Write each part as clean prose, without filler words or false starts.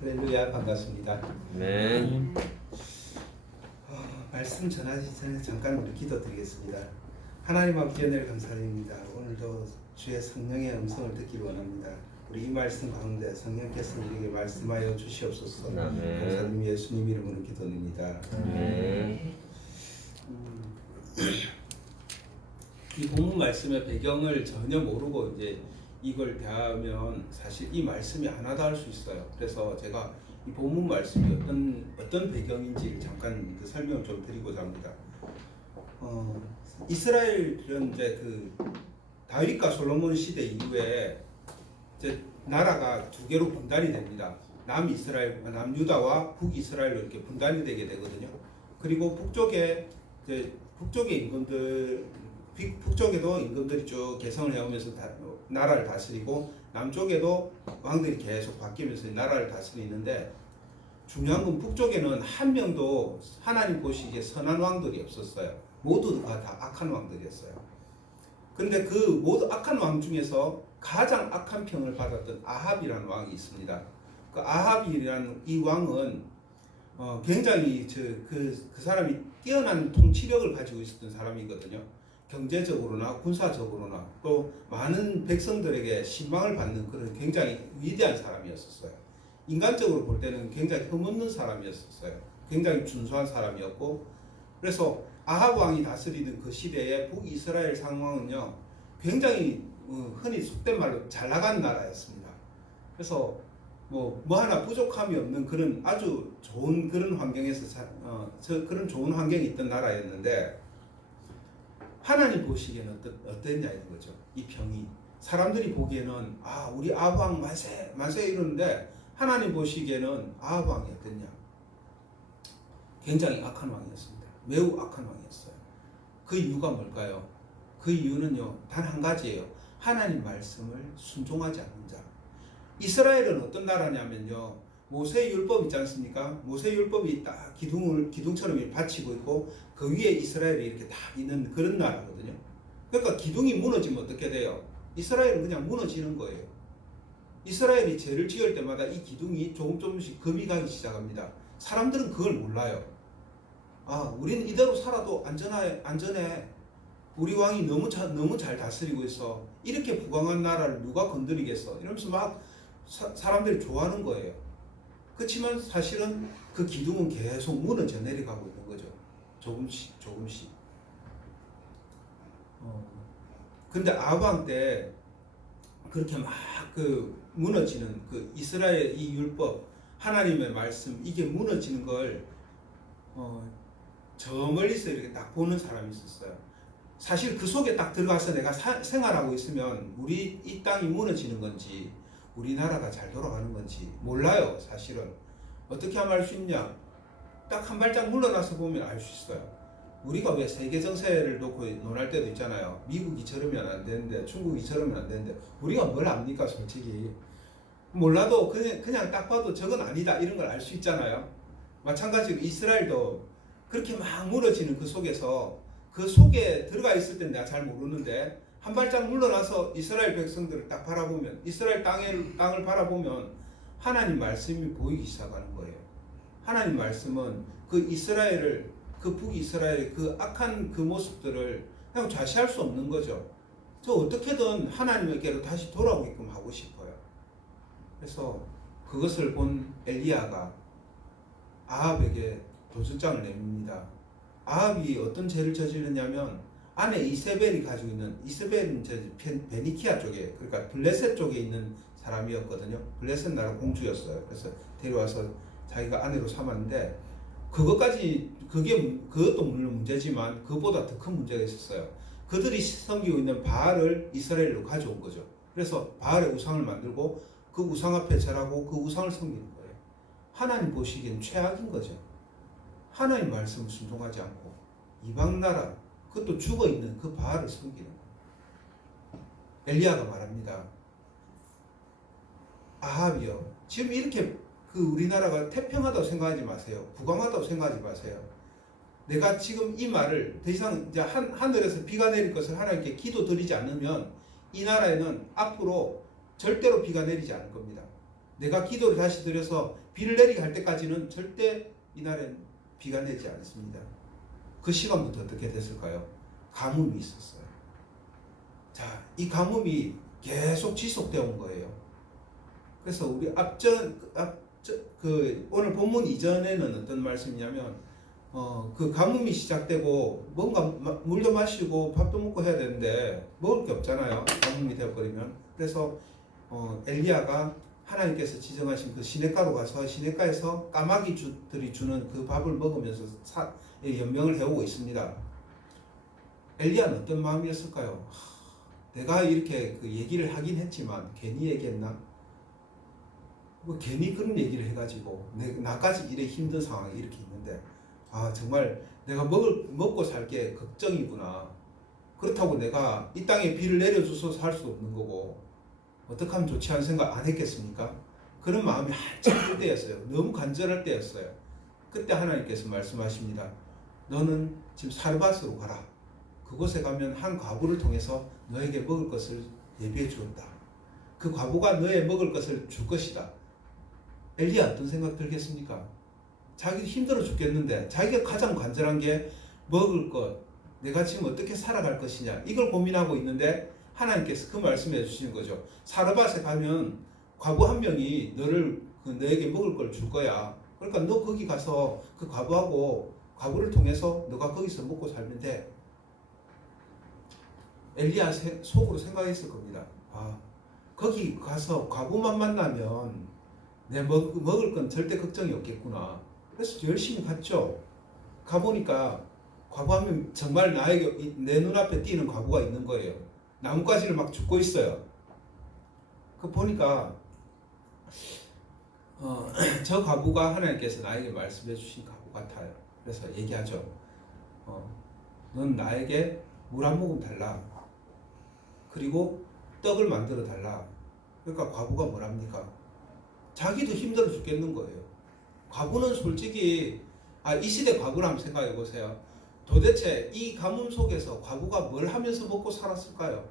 할렐루야, 반갑습니다. 네. 말씀 전하기 전에 잠깐 우리 기도드리겠습니다. 하나님 아버지 은혜를 감사드립니다. 오늘도 주의 성령의 음성을 듣기를 원합니다. 우리 이 말씀 가운데 성령께서 우리에게 말씀하여 주시옵소서. 아멘. 목사님 예수님 이름으로 기도드립니다. 네. 이 본문 말씀의 배경을 전혀 모르고 이제 이걸 대하면 사실 이 말씀이 하나도 할 수 있어요. 그래서 제가 이 본문 말씀이 어떤 배경인지를 잠깐 그 설명을 좀 드리고자 합니다. 이스라엘은 이제 그 다윗과 솔로몬 시대 이후에 이제 나라가 두 개로 분단이 됩니다. 남이스라엘, 남유다와 북이스라엘로 이렇게 분단이 되게 되거든요. 그리고 북쪽에 임금들, 북쪽에도 임금들이 쭉 개성을 해오면서 나라를 다스리고, 남쪽에도 왕들이 계속 바뀌면서 나라를 다스리는데, 중요한 건 북쪽에는 한 명도 하나님 보시기에 선한 왕들이 없었어요. 모두가 다 악한 왕들이었어요. 근데 그 모두 악한 왕 중에서 가장 악한 평을 받았던 아합이라는 왕이 있습니다. 그 아합이라는 이 왕은 굉장히 그 사람이 뛰어난 통치력을 가지고 있었던 사람이거든요. 경제적으로나 군사적으로나 또 많은 백성들에게 신망을 받는 그런 굉장히 위대한 사람이었어요. 인간적으로 볼 때는 굉장히 흠없는 사람이었어요. 굉장히 준수한 사람이었고, 그래서 아합 왕이 다스리던 그 시대의 북이스라엘 상황은요, 굉장히 흔히 속된 말로 잘 나간 나라였습니다. 그래서 뭐 하나 부족함이 없는 그런 아주 좋은 그런 환경에서 그런 좋은 환경이 있던 나라였는데, 하나님 보시기에는 어땠냐 이런 거죠. 이 평이 사람들이 보기에는 우리 아합 왕 만세 이러는데, 하나님 보시기에는 아합 왕이 어땠냐? 굉장히 악한 왕이었습니다. 매우 악한 왕이었어요. 그 이유가 뭘까요? 그 이유는요, 단 한 가지예요. 하나님 말씀을 순종하지 않는 자. 이스라엘은 어떤 나라냐면요, 모세 율법 있지 않습니까? 모세 율법이 딱 기둥처럼 받치고 있고, 그 위에 이스라엘이 이렇게 딱 있는 그런 나라거든요. 그러니까 기둥이 무너지면 어떻게 돼요? 이스라엘은 그냥 무너지는 거예요. 이스라엘이 죄를 지을 때마다 이 기둥이 조금씩 금이 가기 시작합니다. 사람들은 그걸 몰라요. 우리는 이대로 살아도 안전해. 우리 왕이 너무 잘 다스리고 있어. 이렇게 부강한 나라를 누가 건드리겠어? 이러면서 막 사람들이 좋아하는 거예요. 그렇지만 사실은 그 기둥은 계속 무너져 내려가고 있는 거죠. 조금씩. 근데 아합 왕 때 그렇게 막 무너지는 그 이스라엘 이 율법, 하나님의 말씀, 이게 무너지는 걸 저 멀리서 이렇게 딱 보는 사람이 있었어요. 사실 그 속에 딱 들어가서 내가 생활하고 있으면 우리 이 땅이 무너지는 건지 우리나라가 잘 돌아가는 건지 몰라요. 사실은 어떻게 하면 알 수 있냐? 딱 한 발짝 물러나서 보면 알 수 있어요. 우리가 왜 세계 정세를 놓고 논할 때도 있잖아요. 미국이 저러면 안 되는데, 중국이 저러면 안 되는데, 우리가 뭘 압니까? 솔직히 몰라도 그냥 딱 봐도 저건 아니다 이런 걸 알 수 있잖아요. 마찬가지로 이스라엘도 그렇게 막 무너지는 그 속에서, 그 속에 들어가 있을 땐 내가 잘 모르는데, 한 발짝 물러나서 이스라엘 백성들을 딱 바라보면, 이스라엘 땅을 바라보면 하나님 말씀이 보이기 시작하는 거예요. 하나님 말씀은 그 이스라엘을, 그 북이스라엘의 그 악한 그 모습들을 그냥 좌시할 수 없는 거죠. 저 어떻게든 하나님에게로 다시 돌아오게끔 하고 싶어요. 그래서 그것을 본 엘리야가 아합에게 도전장을 내밉니다. 아합이 어떤 죄를 저질렀냐면, 안에 이세벨이 가지고 있는, 이세벨은 베니키아 쪽에, 그러니까 블레셋 쪽에 있는 사람이었거든요. 블레셋 나라 공주였어요. 그래서 데려와서 자기가 아내로 삼았는데, 그것도 물론 문제지만 그보다 더 큰 문제가 있었어요. 그들이 섬기고 있는 바알을 이스라엘로 가져온 거죠. 그래서 바알의 우상을 만들고 그 우상 앞에 절하고 그 우상을 섬기는 거예요. 하나님 보시기엔 최악인 거죠. 하나님 말씀을 순종하지 않고 이방 나라, 그것도 죽어있는 그 바알을 섬기는 거예요. 엘리야가 말합니다. 아합이요, 지금 이렇게 우리나라가 태평하다고 생각하지 마세요. 부강하다고 생각하지 마세요. 내가 지금 이 말을 더 이상 이제 하늘에서 비가 내릴 것을 하나님께 기도드리지 않으면 이 나라에는 앞으로 절대로 비가 내리지 않을 겁니다. 내가 기도를 다시 드려서 비를 내리게 할 때까지는 절대 이날엔 비가 내리지 않습니다. 그 시간부터 어떻게 됐을까요? 가뭄이 있었어요. 자, 이 가뭄이 계속 지속되어 온 거예요. 그래서 우리 오늘 본문 이전에는 어떤 말씀이냐면, 그 가뭄이 시작되고 뭔가 물도 마시고 밥도 먹고 해야 되는데 먹을 게 없잖아요. 가뭄이 되어버리면. 그래서 엘리야가 하나님께서 지정하신 그 시냇가로 가서 시냇가에서 까마귀들이 주는 그 밥을 먹으면서 연명을 해오고 있습니다. 엘리야는 어떤 마음이었을까요? 내가 이렇게 그 얘기를 하긴 했지만 괜히 얘기했나? 뭐 괜히 그런 얘기를 해가지고 나까지 이래 힘든 상황이 이렇게 있는데 정말 내가 먹고 살 게 걱정이구나. 그렇다고 내가 이 땅에 비를 내려줘서 살 수 없는 거고 어떻게 하면 좋지 않은 생각 안 했겠습니까? 그런 마음이 한참 들 때였어요. 너무 간절할 때였어요. 그때 하나님께서 말씀하십니다. 너는 지금 사르밧으로 가라. 그곳에 가면 한 과부를 통해서 너에게 먹을 것을 예비해 주었다. 그 과부가 너의 먹을 것을 줄 것이다. 엘리야 어떤 생각 들겠습니까? 자기 힘들어 죽겠는데 자기가 가장 간절한 게 먹을 것, 내가 지금 어떻게 살아갈 것이냐 이걸 고민하고 있는데 하나님께서 그 말씀해 주시는 거죠. 사르밧에 가면 과부 한 명이 너에게 먹을 걸 줄 거야. 그러니까 너 거기 가서 그 과부를 통해서 너가 거기서 먹고 살면 돼. 엘리야 속으로 생각했을 겁니다. 거기 가서 과부만 만나면 내 먹을 건 절대 걱정이 없겠구나. 그래서 열심히 갔죠. 가보니까 과부 한 명 정말 내 눈앞에 띄는 과부가 있는 거예요. 나뭇가지를 막 줍고 있어요. 그 보니까 저 과부가 하나님께서 나에게 말씀해 주신 과부 같아요. 그래서 얘기하죠. 넌 나에게 물 한 모금 달라. 그리고 떡을 만들어 달라. 그러니까 과부가 뭐랍니까? 자기도 힘들어 죽겠는 거예요. 과부는 솔직히 이 시대 과부를 한번 생각해 보세요. 도대체 이 가뭄 속에서 과부가 뭘 하면서 먹고 살았을까요?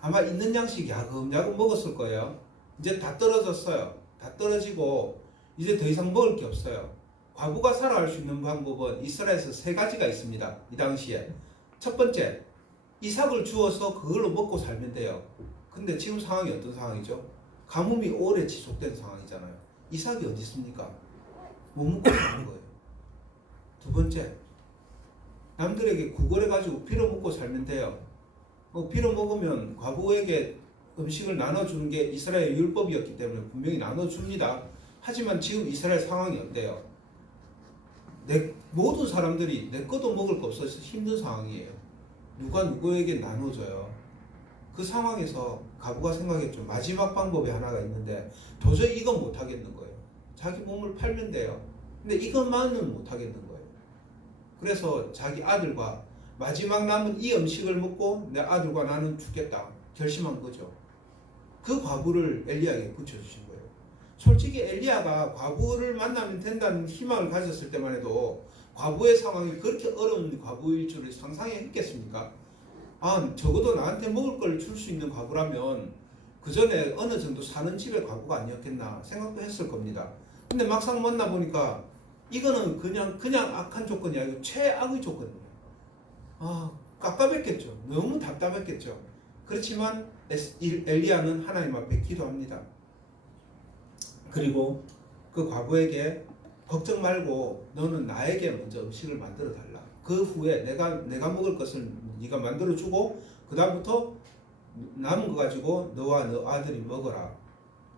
아마 있는 양식 야금야금 먹었을 거예요. 이제 다 떨어졌어요. 다 떨어지고 이제 더 이상 먹을 게 없어요. 과부가 살아갈 수 있는 방법은 이스라엘에서 3가지가 있습니다. 이 당시에. 첫 번째, 이삭을 주어서 그걸로 먹고 살면 돼요. 근데 지금 상황이 어떤 상황이죠? 가뭄이 오래 지속된 상황이잖아요. 이삭이 어디 있습니까? 못 먹고 사는 거예요. 두 번째, 남들에게 구걸해가지고 빌어먹고 살면 돼요. 빌어먹으면 과부에게 음식을 나눠주는 게 이스라엘 율법이었기 때문에 분명히 나눠줍니다. 하지만 지금 이스라엘 상황이 어때요? 모든 사람들이 내 것도 먹을 거 없어서 힘든 상황이에요. 누가 누구에게 나눠줘요. 그 상황에서 과부가 생각했죠. 마지막 방법이 하나가 있는데 도저히 이건 못하겠는 거예요. 자기 몸을 팔면 돼요. 근데 이것만은 못하겠는 거예요. 그래서 자기 아들과 마지막 남은 이 음식을 먹고 내 아들과 나는 죽겠다 결심한 거죠. 그 과부를 엘리야에게 붙여주신 거예요. 솔직히 엘리야가 과부를 만나면 된다는 희망을 가졌을 때만 해도 과부의 상황이 그렇게 어려운 과부일 줄을 상상했겠습니까? 적어도 나한테 먹을 걸 줄 수 있는 과부라면 그 전에 어느 정도 사는 집의 과부가 아니었겠나 생각도 했을 겁니다. 근데 막상 만나보니까 이거는 그냥 악한 조건이 아니고 최악의 조건이에요. 깝깝했겠죠. 너무 답답했겠죠. 그렇지만 엘리야는 하나님 앞에 기도합니다. 그리고 그 과부에게 걱정 말고 너는 나에게 먼저 음식을 만들어 달라. 그 후에 내가 먹을 것을 네가 만들어 주고 그 다음부터 남은 거 가지고 너와 너 아들이 먹어라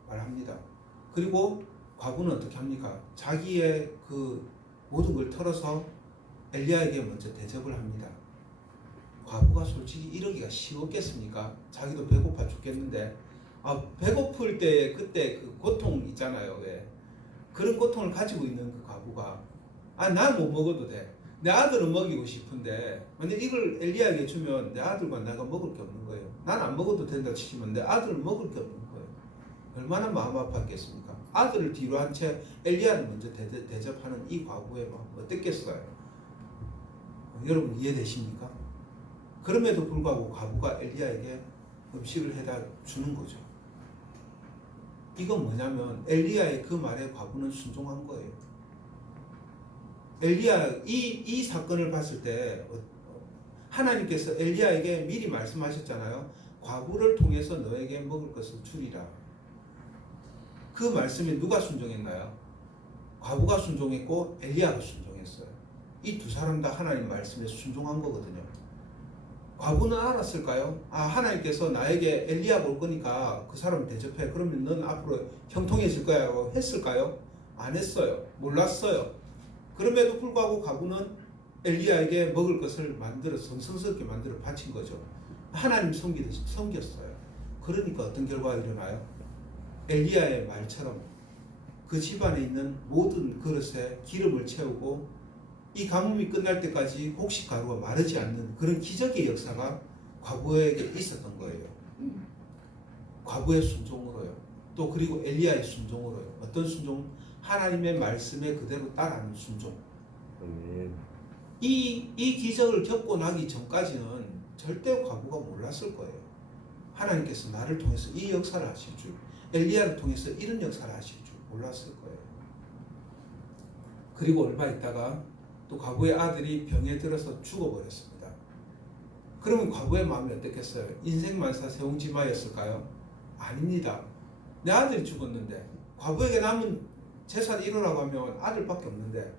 말합니다. 그리고 과부는 어떻게 합니까? 자기의 그 모든 걸 털어서 엘리야에게 먼저 대접을 합니다. 과부가 솔직히 이러기가 쉬웠겠습니까? 자기도 배고파 죽겠는데 배고플 때 그때 그 고통 있잖아요. 왜? 그런 고통을 가지고 있는 그 과부가 난 못 먹어도 돼. 내 아들은 먹이고 싶은데 만약 이걸 엘리야에게 주면 내 아들과 내가 먹을 게 없는 거예요. 난 안 먹어도 된다 치지만 내 아들은 먹을 게 없는 거예요. 얼마나 마음 아팠겠습니까? 아들을 뒤로 한 채 엘리야를 먼저 대접하는 이 과부의 마음 어땠겠어요? 여러분 이해되십니까? 그럼에도 불구하고 과부가 엘리야에게 음식을 해다 주는 거죠. 이건 뭐냐면 엘리야의 그 말에 과부는 순종한 거예요. 엘리야 이 사건을 봤을 때 하나님께서 엘리야에게 미리 말씀하셨잖아요. 과부를 통해서 너에게 먹을 것을 주리라. 그 말씀에 누가 순종했나요? 과부가 순종했고 엘리야가 순종했어요. 이 두 사람 다 하나님 말씀에 순종한 거거든요. 과부는 알았을까요? 아, 하나님께서 나에게 엘리야가 올 거니까 그 사람을 대접해. 그러면 넌 앞으로 형통해질 거야 라고 했을까요? 안 했어요. 몰랐어요. 그럼에도 불구하고 과부는 엘리야에게 먹을 것을 만들어 성스럽게 만들어 바친 거죠. 하나님 섬기듯이 섬겼어요. 그러니까 어떤 결과가 일어나요? 엘리야의 말처럼 그 집안에 있는 모든 그릇에 기름을 채우고 이 가뭄이 끝날 때까지 곡식 가루가 마르지 않는 그런 기적의 역사가 과부에게 있었던 거예요. 과부의 순종으로요. 또 그리고 엘리야의 순종으로요. 어떤 순종? 하나님의 말씀에 그대로 따르는 순종. 아멘. 이 기적을 겪고 나기 전까지는 절대 과부가 몰랐을 거예요. 하나님께서 나를 통해서 이 역사를 하실 줄, 엘리야를 통해서 이런 역사를 하실 줄 몰랐을 거예요. 그리고 얼마 있다가 또 과부의 아들이 병에 들어서 죽어버렸습니다. 그러면 과부의 마음이 어떻겠어요? 인생만사 세옹지마였을까요? 아닙니다. 내 아들이 죽었는데 과부에게 남은 재산이 이러라고 하면 아들밖에 없는데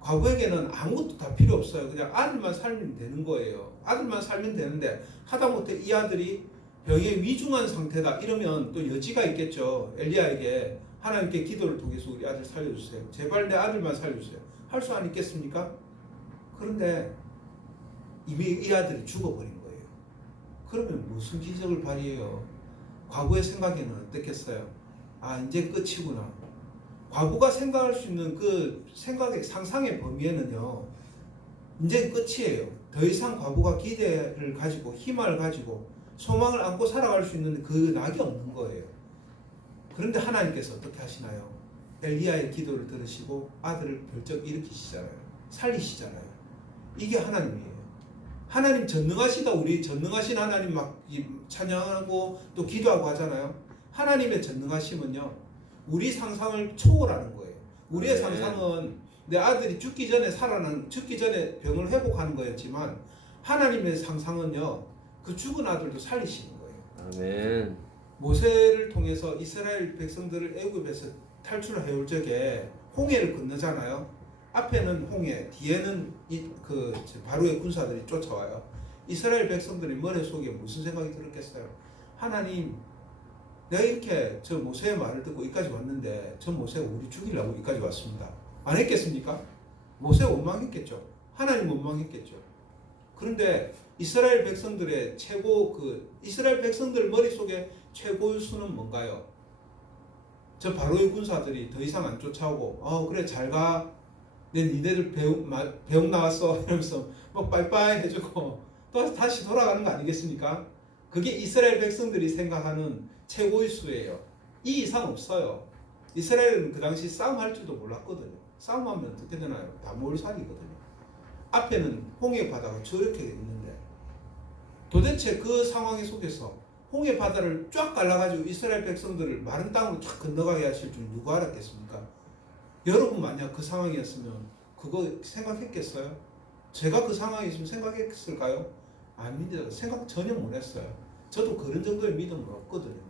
과부에게는 아무것도 다 필요 없어요. 그냥 아들만 살면 되는 거예요. 아들만 살면 되는데 하다못해 이 아들이 병에 위중한 상태다 이러면 또 여지가 있겠죠. 엘리야에게 하나님께 기도를 통해서 우리 아들 살려주세요. 제발 내 아들만 살려주세요. 할 수 안 있겠습니까? 그런데 이미 이 아들이 죽어버린 거예요. 그러면 무슨 기적을 발휘해요? 과부의 생각에는 어떻겠어요? 아, 이제 끝이구나. 과부가 생각할 수 있는 그 생각의 상상의 범위에는요, 이제 끝이에요. 더 이상 과부가 기대를 가지고 희망을 가지고 소망을 안고 살아갈 수 있는 그 낙이 없는 거예요. 그런데 하나님께서 어떻게 하시나요? 엘리야의 기도를 들으시고 아들을 벌쩍 일으키시잖아요. 살리시잖아요. 이게 하나님이에요. 하나님 전능하시다. 우리 전능하신 하나님 막 찬양하고 또 기도하고 하잖아요. 하나님의 전능하심은요, 우리 상상을 초월하는 거예요. 우리의 상상은 내 아들이 죽기 전에 병을 회복하는 거였지만 하나님의 상상은요, 그 죽은 아들도 살리시는 거예요. 아멘. 모세를 통해서 이스라엘 백성들을 애굽에서 탈출해 올 적에 홍해를 건너잖아요. 앞에는 홍해, 뒤에는 그 바로의 군사들이 쫓아와요. 이스라엘 백성들이 머릿속에 무슨 생각이 들었겠어요? 하나님, 내가 이렇게 저 모세의 말을 듣고 여기까지 왔는데 저 모세가 우리 죽이려고 여기까지 왔습니다. 안 했겠습니까? 모세 원망했겠죠. 하나님 원망했겠죠. 그런데 이스라엘 백성들의 이스라엘 백성들 머릿속에 최고의 수는 뭔가요? 저 바로의 군사들이 더 이상 안 쫓아오고 그래 잘 가. 니네들 배웅 나왔어 이러면서 뭐 빠이빠이 해주고 또 다시 돌아가는 거 아니겠습니까? 그게 이스라엘 백성들이 생각하는 최고의 수예요. 이 이상 없어요. 이스라엘은 그 당시 싸움할 줄도 몰랐거든요. 싸움하면 어떻게 되나요? 다 몰살이거든요. 앞에는 홍해 바다가 저렇게 있는데 도대체 그 상황 속에서 홍해 바다를 쫙 갈라가지고 이스라엘 백성들을 마른 땅으로 쫙 건너가게 하실 줄 누가 알았겠습니까? 여러분 만약 그 상황이었으면 그거 생각했겠어요? 제가 그 상황에 있으면 생각했을까요? 아닙니다. 생각 전혀 못했어요. 저도 그런 정도의 믿음은 없거든요.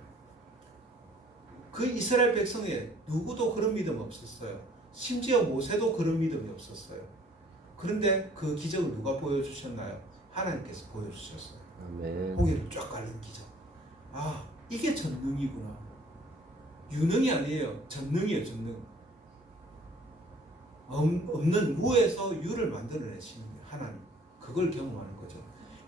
그 이스라엘 백성에 누구도 그런 믿음 없었어요. 심지어 모세도 그런 믿음이 없었어요. 그런데 그 기적을 누가 보여주셨나요? 하나님께서 보여주셨어요. 아멘. 홍해를 쫙 갈른 기적. 아, 이게 전능이구나. 유능이 아니에요. 전능이에요. 전능. 없는 무에서 유를 만들어내시는 하나님. 그걸 경험하는 거죠.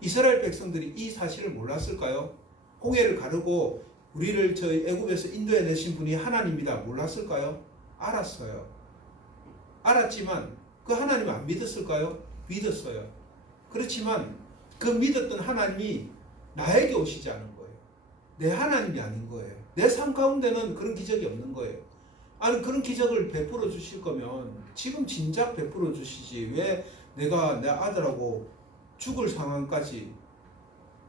이스라엘 백성들이 이 사실을 몰랐을까요? 홍해를 가르고 우리를 저희 애굽에서 인도해내신 분이 하나님이다. 몰랐을까요? 알았어요. 알았지만 그 하나님 안 믿었을까요? 믿었어요. 그렇지만 그 믿었던 하나님이 나에게 오시지 않은 거예요. 내 하나님이 아닌 거예요. 내 삶 가운데는 그런 기적이 없는 거예요. 아니 그런 기적을 베풀어 주실 거면 지금 진작 베풀어 주시지 왜 내가 내 아들하고 죽을 상황까지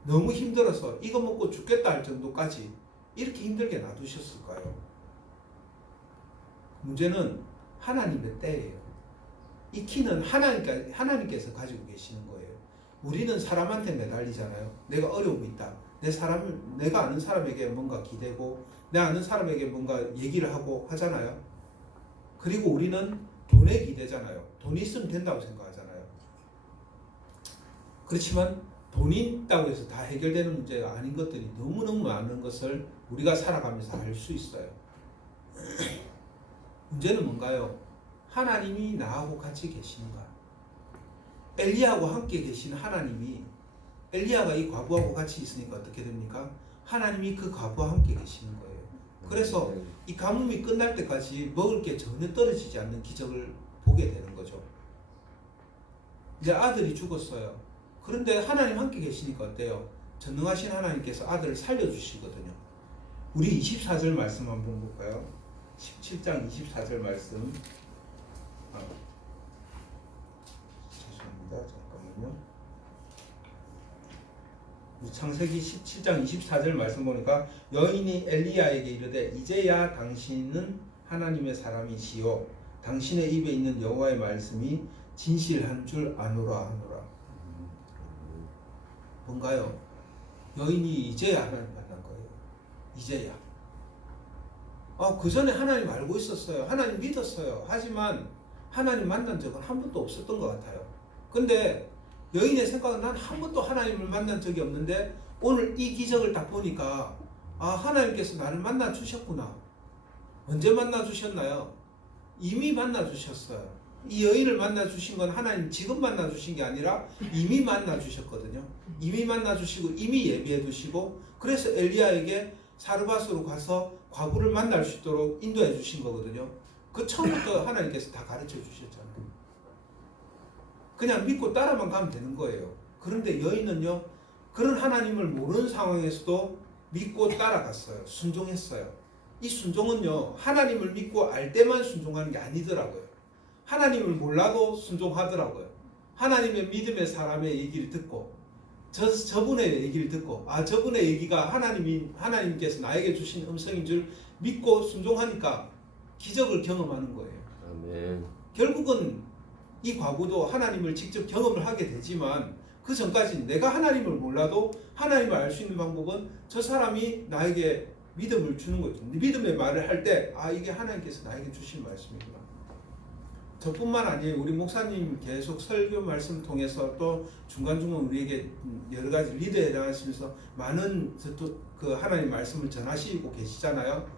너무 힘들어서 이거 먹고 죽겠다 할 정도까지 이렇게 힘들게 놔두셨을까요? 문제는 하나님의 때예요. 이 키는 하나님께서 가지고 계시는 거예요. 우리는 사람한테 매달리잖아요. 내가 어려움이 있다. 내가 아는 사람에게 뭔가 기대고, 내가 아는 사람에게 뭔가 얘기를 하고 하잖아요. 그리고 우리는 돈에 기대잖아요. 돈이 있으면 된다고 생각하잖아요. 그렇지만 돈이 있다고 해서 다 해결되는 문제가 아닌 것들이 너무너무 많은 것을 우리가 살아가면서 알 수 있어요. 문제는 뭔가요? 하나님이 나하고 같이 계시는가? 엘리야하고 함께 계시는 하나님이, 엘리야가 이 과부하고 같이 있으니까 어떻게 됩니까? 하나님이 그 과부와 함께 계시는 거예요. 그래서 이 가뭄이 끝날 때까지 먹을 게 전혀 떨어지지 않는 기적을 보게 되는 거죠. 이제 아들이 죽었어요. 그런데 하나님 함께 계시니까 어때요? 전능하신 하나님께서 아들을 살려주시거든요. 우리 24절 말씀 한번 볼까요? 17장 24절 말씀. 죄송합니다. 잠깐만요. 창세기 17장 24절 말씀 보니까 여인이 엘리야에게 이르되 이제야 당신은 하나님의 사람이시요 당신의 입에 있는 여호와의 말씀이 진실한 줄 아노라 하노라. 뭔가요? 여인이 이제야 하나님 만난 거예요. 이제야. 그 전에 하나님 알고 있었어요. 하나님 믿었어요. 하지만 하나님 만난 적은 한 번도 없었던 것 같아요. 근데 여인의 생각은 난 한 번도 하나님을 만난 적이 없는데 오늘 이 기적을 딱 보니까 하나님께서 나를 만나 주셨구나. 언제 만나 주셨나요? 이미 만나 주셨어요. 이 여인을 만나 주신 건 하나님 지금 만나 주신 게 아니라 이미 만나 주셨거든요. 이미 만나 주시고 이미 예비해 두시고, 그래서 엘리야에게 사르밧으로 가서 과부를 만날 수 있도록 인도해 주신 거거든요. 그 처음부터 하나님께서 다 가르쳐 주셨잖아요. 그냥 믿고 따라만 가면 되는 거예요. 그런데 여인은요, 그런 하나님을 모르는 상황에서도 믿고 따라갔어요. 순종했어요. 이 순종은요, 하나님을 믿고 알 때만 순종하는 게 아니더라고요. 하나님을 몰라도 순종하더라고요. 하나님의 믿음의 사람의 얘기를 듣고, 저분의 얘기를 듣고, 저분의 얘기가 하나님께서 나에게 주신 음성인 줄 믿고 순종하니까 기적을 경험하는 거예요. 아멘. 결국은 이 과부도 하나님을 직접 경험을 하게 되지만, 그 전까지 내가 하나님을 몰라도 하나님을 알 수 있는 방법은 저 사람이 나에게 믿음을 주는 거죠. 믿음의 말을 할 때 이게 하나님께서 나에게 주신 말씀이구나. 저뿐만 아니에요. 우리 목사님 계속 설교 말씀 통해서 또 중간중간 우리에게 여러 가지 리드해 나가시면서 많은 그 하나님 말씀을 전하시고 계시잖아요.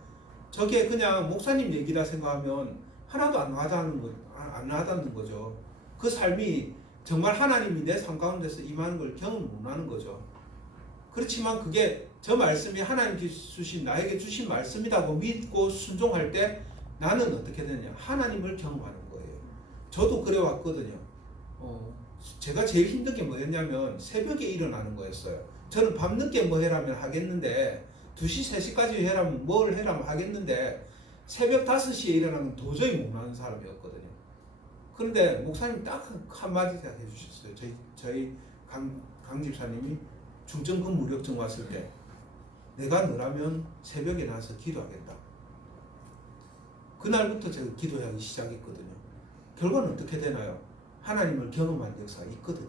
저게 그냥 목사님 얘기라 생각하면 하나도 안 와닿는 거죠. 그 삶이 정말 하나님이 내 삶 가운데서 임하는 걸 경험 못하는 거죠. 그렇지만 그게 저 말씀이 하나님께서 나에게 주신 말씀이라고 믿고 순종할 때 나는 어떻게 되느냐? 하나님을 경험하는 거예요. 저도 그래 왔거든요. 제가 제일 힘든 게 뭐였냐면 새벽에 일어나는 거였어요. 저는 밤늦게 뭐 해라면 하겠는데 2시, 3시까지 해라면 뭘 해라면 하겠는데 새벽 5시에 일어나면 도저히 못 하는 사람이었거든요. 그런데 목사님 딱 한마디 해주셨어요. 저희 강 집사님이 중증근 무력증 왔을 때 내가 너라면 새벽에 나와서 기도하겠다. 그날부터 제가 기도하기 시작했거든요. 결과는 어떻게 되나요? 하나님을 경험한 역사가 있거든요.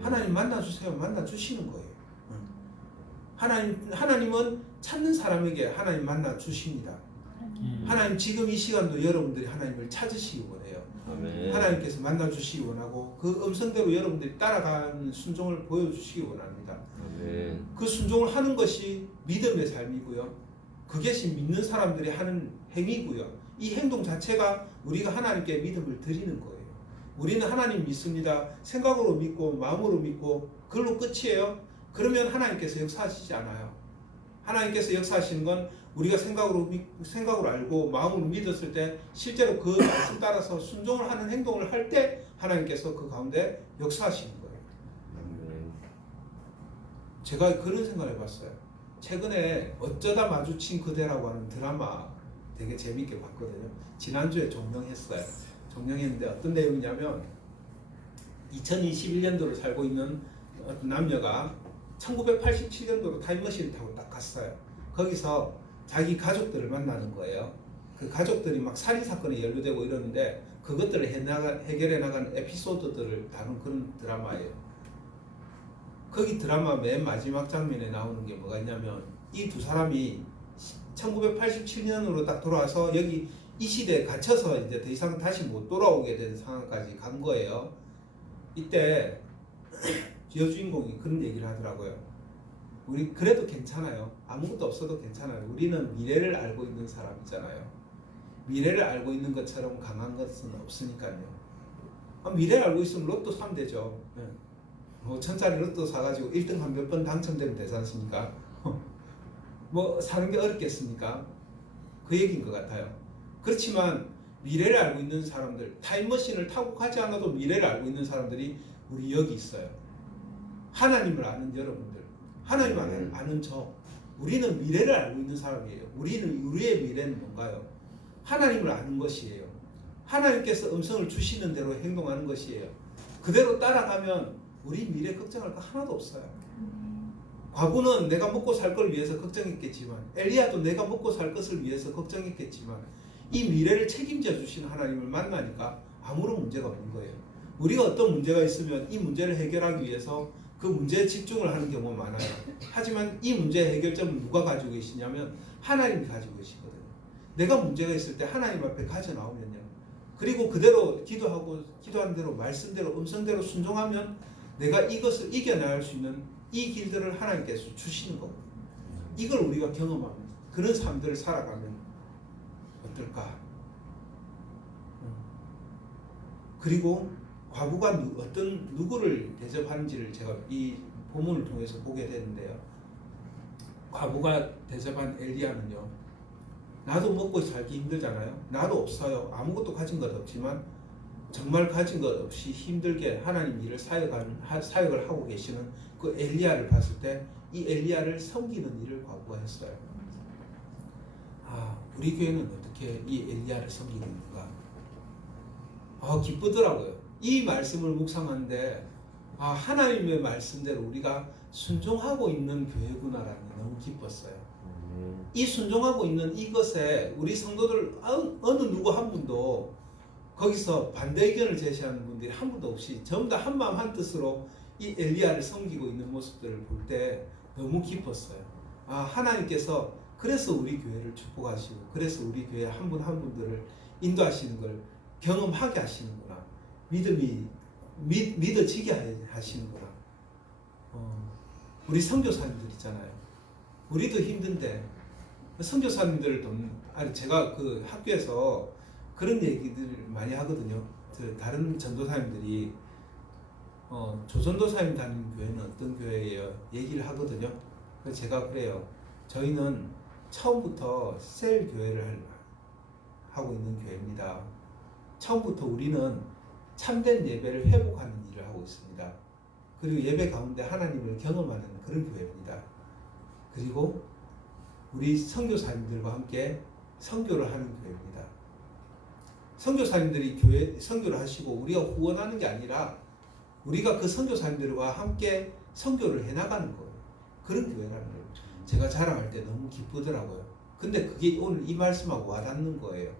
하나님 만나주세요. 만나주시는 거예요. 하나님은 찾는 사람에게 하나님 만나주십니다. 하나님 지금 이 시간도 여러분들이 하나님을 찾으시기 원해요. 아멘. 하나님께서 만나주시기 원하고 그 음성대로 여러분들이 따라가는 순종을 보여주시기 원합니다. 아멘. 그 순종을 하는 것이 믿음의 삶이고요. 그것이 믿는 사람들이 하는 행위고요. 이 행동 자체가 우리가 하나님께 믿음을 드리는 거예요. 우리는 하나님 믿습니다. 생각으로 믿고 마음으로 믿고 그걸로 끝이에요. 그러면 하나님께서 역사하시지 않아요. 하나님께서 역사하시는 건 우리가 생각으로 알고 마음으로 믿었을 때 실제로 그 말씀 따라서 순종을 하는 행동을 할 때 하나님께서 그 가운데 역사하시는 거예요. 제가 그런 생각을 해봤어요. 최근에 어쩌다 마주친 그대라고 하는 드라마 되게 재밌게 봤거든요. 지난주에 종영했어요. 종영했는데 어떤 내용이냐면 2021년도를 살고 있는 어떤 남녀가 1987년도로 타임머신을 타고 딱 갔어요. 거기서 자기 가족들을 만나는 거예요. 그 가족들이 막 살인 사건에 연루되고 이러는데 그것들을 해결해 나가는 에피소드들을 다룬 그런 드라마예요. 거기 드라마 맨 마지막 장면에 나오는 게 뭐가 있냐면 이 두 사람이 1987년으로 딱 돌아와서 여기 이 시대에 갇혀서 이제 더 이상 다시 못 돌아오게 된 상황까지 간 거예요. 이때 여주인공이 그런 얘기를 하더라고요. 우리 그래도 괜찮아요. 아무것도 없어도 괜찮아요. 우리는 미래를 알고 있는 사람이잖아요. 미래를 알고 있는 것처럼 강한 것은 없으니까요. 미래를 알고 있으면 로또 사면 되죠. 뭐 1000짜리 로또 사가지고 1등 한 몇 번 당첨되면 되지 않습니까? 뭐 사는 게 어렵겠습니까? 그 얘기인 것 같아요. 그렇지만 미래를 알고 있는 사람들, 타임머신을 타고 가지 않아도 미래를 알고 있는 사람들이 우리 여기 있어요. 하나님을 아는 여러분들, 하나님을 아는 저, 우리는 미래를 알고 있는 사람이에요. 우리의 미래는 뭔가요? 하나님을 아는 것이에요. 하나님께서 음성을 주시는 대로 행동하는 것이에요. 그대로 따라가면 우리 미래 걱정할 거 하나도 없어요. 과부는 내가 먹고 살 걸 위해서 걱정했겠지만, 엘리야도 내가 먹고 살 것을 위해서 걱정했겠지만, 이 미래를 책임져 주시는 하나님을 만나니까 아무런 문제가 없는 거예요. 우리가 어떤 문제가 있으면 이 문제를 해결하기 위해서 그 문제에 집중을 하는 경우가 많아요. 하지만 이 문제의 해결점은 누가 가지고 계시냐면 하나님이 가지고 계시거든요. 내가 문제가 있을 때 하나님 앞에 가져 나오면요, 그리고 그대로 기도한 대로 말씀대로 음성대로 순종하면 내가 이것을 이겨나갈 수 있는 이 길들을 하나님께서 주시는 거고, 이걸 우리가 경험하면 그런 삶들을 살아가면 어떨까? 그리고 과부가 어떤 누구를 대접하는지를 제가 이 본문을 통해서 보게 되는데요. 과부가 대접한 엘리야는요, 나도 먹고 살기 힘들잖아요. 나도 없어요. 아무것도 가진 것 없지만 정말 가진 것 없이 힘들게 하나님 일을 사역을 하고 계시는 그 엘리야를 봤을 때 이 엘리야를 섬기는 일을 과부가 했어요. 우리 교회는 어떻게 이 엘리야를 섬기고 있는가? 기쁘더라고요. 이 말씀을 묵상하는데 하나님의 말씀대로 우리가 순종하고 있는 교회구나라는 게 너무 기뻤어요. 이 순종하고 있는 이것에 우리 성도들 어느 누구 한 분도 거기서 반대 의견을 제시하는 분들이 한 분도 없이 전부 다 한마음 한뜻으로 이 엘리야를 섬기고 있는 모습들을 볼 때 너무 기뻤어요. 하나님께서 그래서 우리 교회를 축복하시고 그래서 우리 교회 한 분 한 분들을 인도하시는 걸 경험하게 하시는구나. 믿어지게 하시는구나. 우리 선교사님들 있잖아요. 우리도 힘든데 선교사님들을 제가 그 학교에서 그런 얘기들 많이 하거든요. 다른 전도사님들이 조전도사님 다니는 교회는 어떤 교회예요? 얘기를 하거든요. 그래서 제가 그래요. 저희는 처음부터 셀 교회를 하고 있는 교회입니다. 처음부터 우리는 참된 예배를 회복하는 일을 하고 있습니다. 그리고 예배 가운데 하나님을 경험하는 그런 교회입니다. 그리고 우리 선교사님들과 함께 선교를 하는 교회입니다. 선교사님들이 교회 선교를 하시고 우리가 후원하는 게 아니라 우리가 그 선교사님들과 함께 선교를 해나가는 거예요. 그런 교회라는 거예요. 제가 자랑할 때 너무 기쁘더라고요. 근데 그게 오늘 이 말씀하고 와닿는 거예요.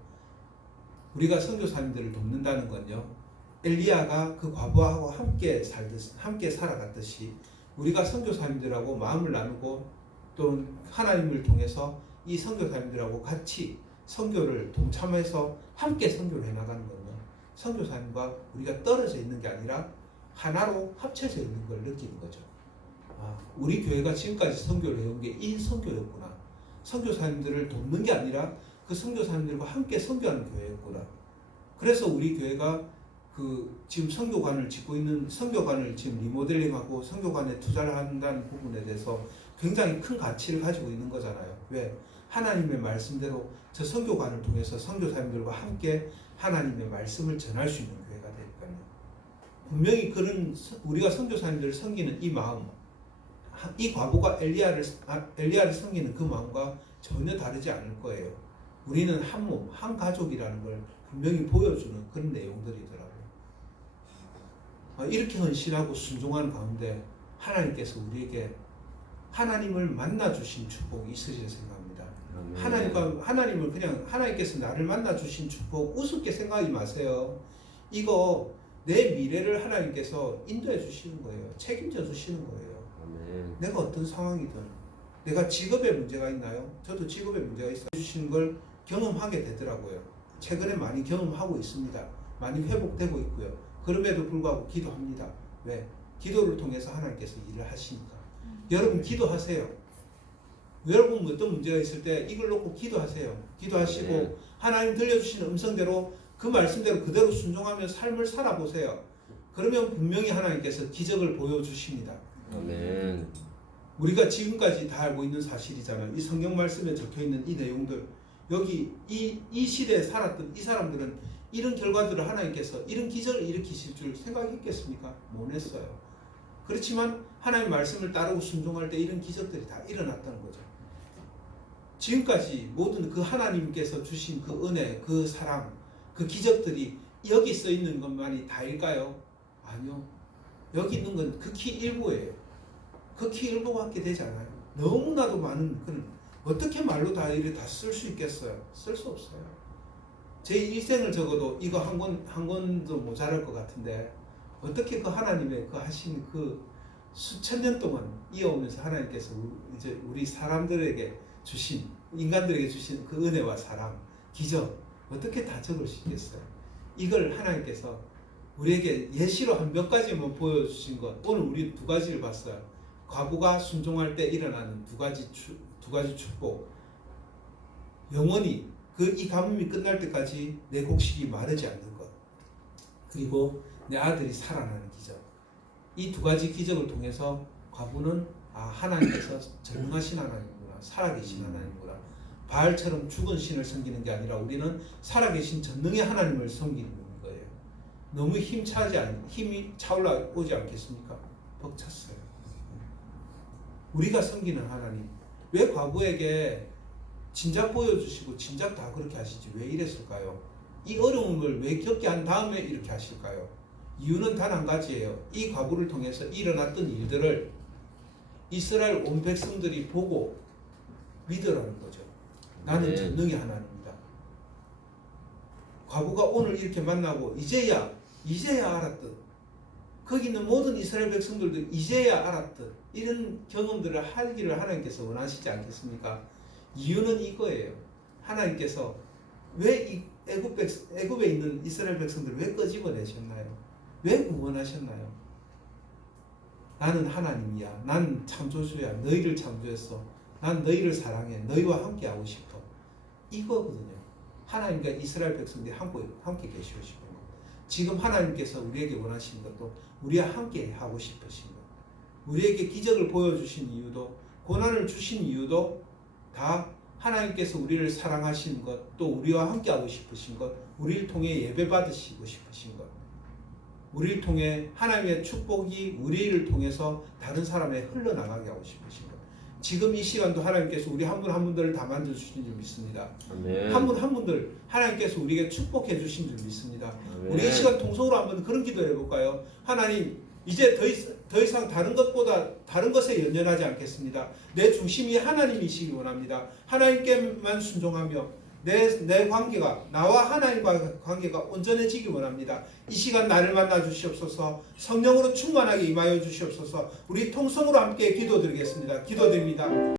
우리가 선교사님들을 돕는다는 건요, 엘리야가 그 과부하고 함께 살아갔듯이 우리가 선교사님들하고 마음을 나누고 또 하나님을 통해서 이 선교사님들하고 같이 선교를 동참해서 함께 선교를 해나가는 거예요. 선교사님과 우리가 떨어져 있는 게 아니라 하나로 합쳐져 있는 걸 느끼는 거죠. 우리 교회가 지금까지 선교를 해온 게 이 선교였구나. 선교사님들을 돕는 게 아니라 그 선교사님들과 함께 선교하는 교회였구나. 그래서 우리 교회가 지금 선교관을 짓고 있는 선교관을 지금 리모델링하고 선교관에 투자를 한다는 부분에 대해서 굉장히 큰 가치를 가지고 있는 거잖아요. 왜? 하나님의 말씀대로 저 선교관을 통해서 선교사님들과 함께 하나님의 말씀을 전할 수 있는 교회가 되니까요. 분명히 우리가 선교사님들을 섬기는 이 마음, 이 과부가 엘리야를 섬기는 그 마음과 전혀 다르지 않을 거예요. 우리는 한 몸, 한 가족이라는 걸 분명히 보여주는 그런 내용들이더라고요. 이렇게 헌신하고 순종하는 가운데 하나님께서 우리에게 하나님을 만나주신 축복이 있으리라 생각합니다. 하나님을 그냥 하나님께서 나를 만나 주신 축복 우습게 생각하지 마세요. 이거 내 미래를 하나님께서 인도해 주시는 거예요. 책임져 주시는 거예요. 아멘. 내가 어떤 상황이든 내가 직업에 문제가 있나요? 저도 직업에 문제가 있어 주시는 걸 경험하게 되더라고요. 최근에 많이 경험하고 있습니다. 많이 회복되고 있고요. 그럼에도 불구하고 기도합니다. 왜? 기도를 통해서 하나님께서 일을 하시니까. 여러분 기도하세요. 여러분 어떤 문제가 있을 때 이걸 놓고 기도하세요. 기도하시고 네. 하나님 들려주시는 음성대로 그 말씀대로 그대로 순종하며 삶을 살아보세요. 그러면 분명히 하나님께서 기적을 보여주십니다. 아멘. 우리가 지금까지 다 알고 있는 사실이잖아요. 이 성경 말씀에 적혀있는 이 내용들, 여기 이 시대에 살았던 이 사람들은 이런 결과들을 하나님께서 이런 기적을 일으키실 줄 생각했겠습니까? 못 했어요. 그렇지만 하나님 말씀을 따르고 순종할 때 이런 기적들이 다 일어났다는 거죠. 지금까지 모든 그 하나님께서 주신 그 은혜, 그 사랑, 그 기적들이 여기 써 있는 것만이 다일까요? 아니요. 여기 있는 건 극히 일부예요. 극히 일부밖에 되지 않아요. 너무나도 많은 그런 어떻게 말로 다 이래 다 쓸 수 있겠어요? 쓸 수 없어요. 제 일생을 적어도 이거 한 권도 모자랄 것 같은데 어떻게 그 하나님의 그 하신 그 수천 년 동안 이어오면서 하나님께서 이제 우리 사람들에게 주신 인간들에게 주신 그 은혜와 사랑, 기적 어떻게 다 적을 수 있겠어요? 이걸 하나님께서 우리에게 예시로 한 몇 가지만 보여주신 것. 오늘 우리 두 가지를 봤어요. 과부가 순종할 때 일어나는 두 가지 축복. 영원히 이 가뭄이 끝날 때까지 내 곡식이 마르지 않는 것. 그리고 내 아들이 살아나는 기적. 이 두 가지 기적을 통해서 과부는 하나님께서 전능하신 하나님이구나. 살아계신 하나님이구나. 바알처럼 죽은 신을 섬기는 게 아니라 우리는 살아계신 전능의 하나님을 섬기는 거예요. 너무 힘이 차올라오지 않겠습니까? 벅찼어요. 우리가 섬기는 하나님. 왜 과부에게 진작 보여주시고 진작 다 그렇게 하시지? 왜 이랬을까요? 이 어려움을 왜 겪게 한 다음에 이렇게 하실까요? 이유는 단 한 가지예요. 이 과부를 통해서 일어났던 일들을 이스라엘 온 백성들이 보고 믿으라는 거죠. 나는 전능의 하나님이다. 과부가 오늘 이렇게 만나고 이제야 알았듯 거기 있는 모든 이스라엘 백성들도 이제야 알았듯 이런 경험들을 하기를 하나님께서 원하시지 않겠습니까? 이유는 이거예요. 하나님께서 왜 이 애굽에 있는 이스라엘 백성들을 왜 끄집어내셨나요? 왜 구원하셨나요? 나는 하나님이야. 난 창조주야. 너희를 창조했어. 난 너희를 사랑해. 너희와 함께하고 싶어. 이거거든요. 하나님과 이스라엘 백성들이 함께 계시고 싶은 것. 지금 하나님께서 우리에게 원하시는 것도 우리와 함께 하고 싶으신 것. 우리에게 기적을 보여주신 이유도 고난을 주신 이유도 다 하나님께서 우리를 사랑하시는 것, 또 우리와 함께하고 싶으신 것, 우리를 통해 예배받으시고 싶으신 것, 우리를 통해 하나님의 축복이 우리를 통해서 다른 사람에 흘러나가게 하고 싶으신 것. 지금 이 시간도 하나님께서 우리 한 분 한 분들을 다 만져주신 줄 믿습니다. 아멘. 한 분 한 분들 하나님께서 우리에게 축복해 주신 줄 믿습니다. 아멘. 우리 이 시간 통성으로 한번 그런 기도 해볼까요? 하나님, 이제 더 이상 다른 것보다 다른 것에 연연하지 않겠습니다. 내 중심이 하나님이시기 원합니다. 하나님께만 순종하며 내 관계가 나와 하나님과 관계가 온전해지기 원합니다. 이 시간 나를 만나 주시옵소서. 성령으로 충만하게 임하여 주시옵소서. 우리 통성으로 함께 기도드리겠습니다. 기도드립니다.